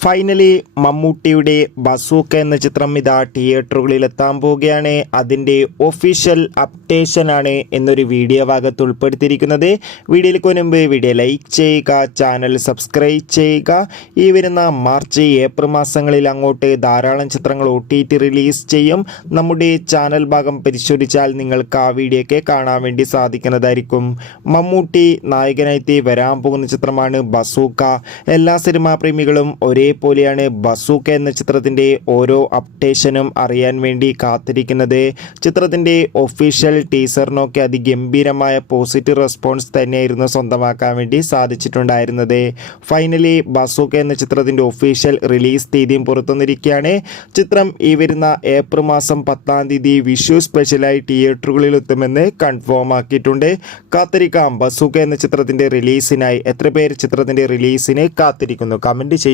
Finally മമ്മൂട്ടിയുടെ bazooka എന്ന ചിത്രം ഇതാ തിയേറ്ററുകളിൽ എത്താൻ പോവുകയാണ്. അതിന്റെ ഒഫീഷ്യൽ അപ്ഡേഷൻ ആണ് എന്നൊരു വീഡിയോ ഭാഗത്ത് ഉൾപ്പെടുത്തിയിരിക്കുന്നത്. വീഡിയോയിലേക്ക് മുൻപ് വീഡിയോ ലൈക്ക് ചെയ്യുക ചാനൽ സബ്സ്ക്രൈബ് ചെയ്യുക. ഈ വരുന്ന മാർച്ച് ഏപ്രിൽ മാസങ്ങളിൽ അങ്ങോട്ട് ധാരാളം ചിത്രങ്ങൾ ഒ റിലീസ് ചെയ്യും. നമ്മുടെ ചാനൽ ഭാഗം പരിശോധിച്ചാൽ നിങ്ങൾക്ക് ആ വീഡിയോ ഒക്കെ കാണാൻ വേണ്ടി സാധിക്കുന്നതായിരിക്കും. മമ്മൂട്ടി നായകനായി വരാൻ പോകുന്ന ചിത്രമാണ് ബസൂക്ക. എല്ലാ സിനിമാ പ്രേമികളും ഒരേപോലെയാണ് ബസൂക്ക എന്ന ചിത്രത്തിന്റെ ഓരോ അപ്ഡേഷനും അറിയാൻ വേണ്ടി കാത്തിരിക്കുന്നത്. ചിത്രത്തിന്റെ ഒഫീഷ്യൽ ടീസറിനൊക്കെ അതിഗംഭീരമായ പോസിറ്റീവ് റെസ്പോൺസ് തന്നെയായിരുന്നു സ്വന്തമാക്കാൻ വേണ്ടി സാധിച്ചിട്ടുണ്ടായിരുന്നത്. ഫൈനലി ബസൂക്ക എന്ന ചിത്രത്തിന്റെ ഒഫീഷ്യൽ റിലീസ് തീയതിയും പുറത്തുനിന്നിരിക്കുകയാണ് ചിത്രം ഈ വരുന്ന ഏപ്രിൽ മാസം പത്താം തീയതി വിഷു സ്പെഷ്യലായി തിയേറ്ററുകളിൽ എത്തുമെന്ന് കൺഫേം ആക്കിയിട്ടുണ്ട്. കാത്തിരിക്കാം. ബസൂക്ക എന്ന ചിത്രത്തിന്റെ റിലീസിനായി എത്ര പേര് ചിത്രത്തിന്റെ റിലീസിന് കാത്തിരിക്കുന്നു? കമന്റ് ചെയ്യും.